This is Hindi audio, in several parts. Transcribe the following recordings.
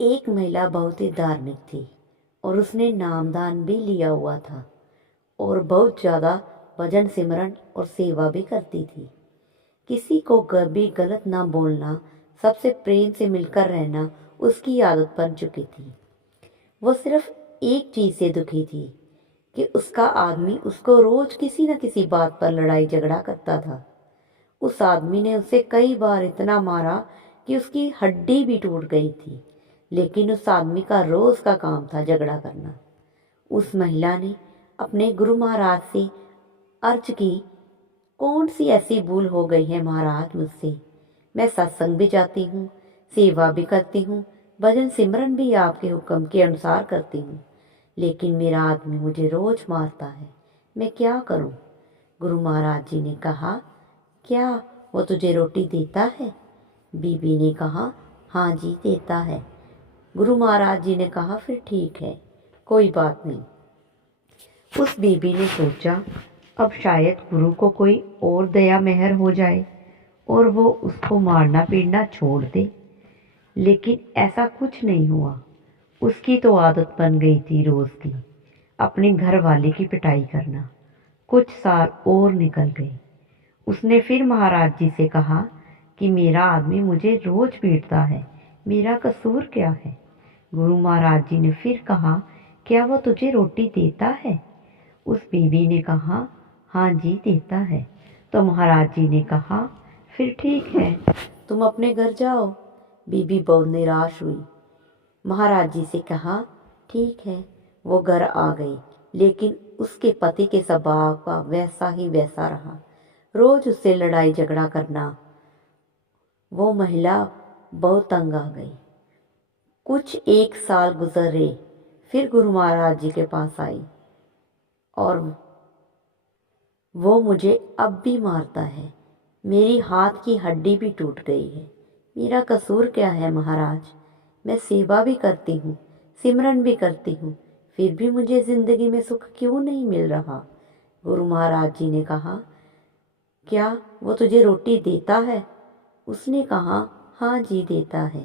एक महिला बहुत ही धार्मिक थी और उसने नामदान भी लिया हुआ था और बहुत ज़्यादा भजन सिमरन और सेवा भी करती थी। किसी को भी गलत ना बोलना, सबसे प्रेम से मिलकर रहना उसकी आदत बन चुकी थी। वो सिर्फ एक चीज़ से दुखी थी कि उसका आदमी उसको रोज किसी न किसी बात पर लड़ाई झगड़ा करता था। उस आदमी ने उसे कई बार इतना मारा कि उसकी हड्डी भी टूट गई थी, लेकिन उस आदमी का रोज का काम था झगड़ा करना। उस महिला ने अपने गुरु महाराज से अर्ज की, कौन सी ऐसी भूल हो गई है महाराज मुझसे? मैं सत्संग भी जाती हूँ, सेवा भी करती हूँ, भजन सिमरन भी आपके हुक्म के अनुसार करती हूँ, लेकिन मेरा आदमी मुझे रोज मारता है। मैं क्या करूँ? गुरु महाराज जी ने कहा, क्या वो तुझे रोटी देता है? बीबी ने कहा, हाँ जी देता है। गुरु महाराज जी ने कहा, फिर ठीक है, कोई बात नहीं। उस बीबी ने सोचा, अब शायद गुरु को कोई और दया मेहर हो जाए और वो उसको मारना पीटना छोड़ दे, लेकिन ऐसा कुछ नहीं हुआ। उसकी तो आदत बन गई थी रोज की अपने घर वाले की पिटाई करना। कुछ साल और निकल गए। उसने फिर महाराज जी से कहा कि मेरा आदमी मुझे रोज पीटता है, मेरा कसूर क्या है? गुरु महाराज जी ने फिर कहा, क्या वो तुझे रोटी देता है? उस बीबी ने कहा, हाँ जी देता है। तो महाराज जी ने कहा, फिर ठीक है, तुम अपने घर जाओ। बीबी बहुत निराश हुई। महाराज जी से कहा, ठीक है। वो घर आ गई, लेकिन उसके पति के स्वभाव का वैसा ही वैसा रहा। रोज उससे लड़ाई झगड़ा करना। वो महिला बहुत तंग आ गई। कुछ एक साल गुजरे, फिर गुरु महाराज जी के पास आई और वो मुझे अब भी मारता है। मेरी हाथ की हड्डी भी टूट गई है। मेरा कसूर क्या है महाराज? मैं सेवा भी करती हूँ, सिमरन भी करती हूँ, फिर भी मुझे जिंदगी में सुख क्यों नहीं मिल रहा? गुरु महाराज जी ने कहा, क्या वो तुझे रोटी देता है? उसने कहा, हाँ जी देता है।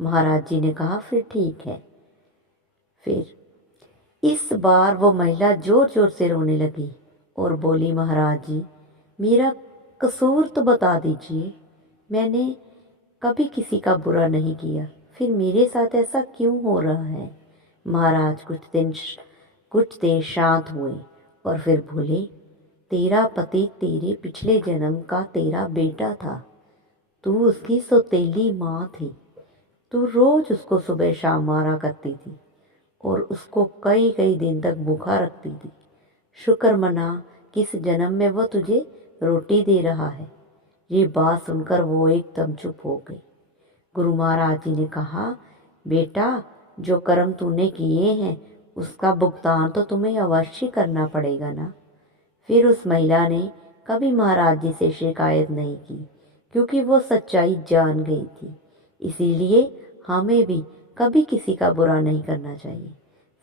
महाराज जी ने कहा, फिर ठीक है। फिर इस बार वो महिला जोर जोर से रोने लगी और बोली, महाराज जी मेरा कसूर तो बता दीजिए। मैंने कभी किसी का बुरा नहीं किया, फिर मेरे साथ ऐसा क्यों हो रहा है? महाराज कुछ देर शांत हुए और फिर बोले, तेरा पति तेरे पिछले जन्म का तेरा बेटा था। तू उसकी सौतेली माँ थी। तू रोज उसको सुबह शाम मारा करती थी और उसको कई कई दिन तक भूखा रखती थी। शुक्र मना कि इस जन्म में वो तुझे रोटी दे रहा है। ये बात सुनकर वो एकदम चुप हो गई। गुरु महाराज जी ने कहा, बेटा जो कर्म तूने किए हैं उसका भुगतान तो तुम्हें अवश्य करना पड़ेगा ना। फिर उस महिला ने कभी महाराज जी से शिकायत नहीं की, क्योंकि वो सच्चाई जान गई थी। इसीलिए हमें भी कभी किसी का बुरा नहीं करना चाहिए,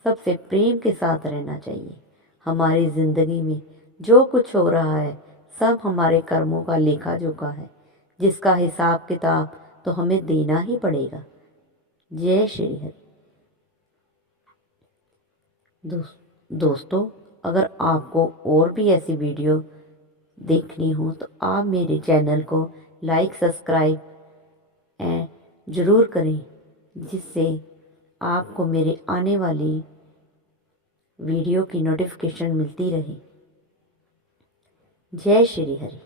सबसे प्रेम के साथ रहना चाहिए। हमारी जिंदगी में जो कुछ हो रहा है सब हमारे कर्मों का लेखा जोखा है, जिसका हिसाब किताब तो हमें देना ही पड़ेगा। जय श्री हरि। दोस्तों, अगर आपको और भी ऐसी वीडियो देखनी हो तो आप मेरे चैनल को लाइक सब्सक्राइब ज़रूर करें, जिससे आपको मेरे आने वाली वीडियो की नोटिफिकेशन मिलती रहे। जय श्री हरि।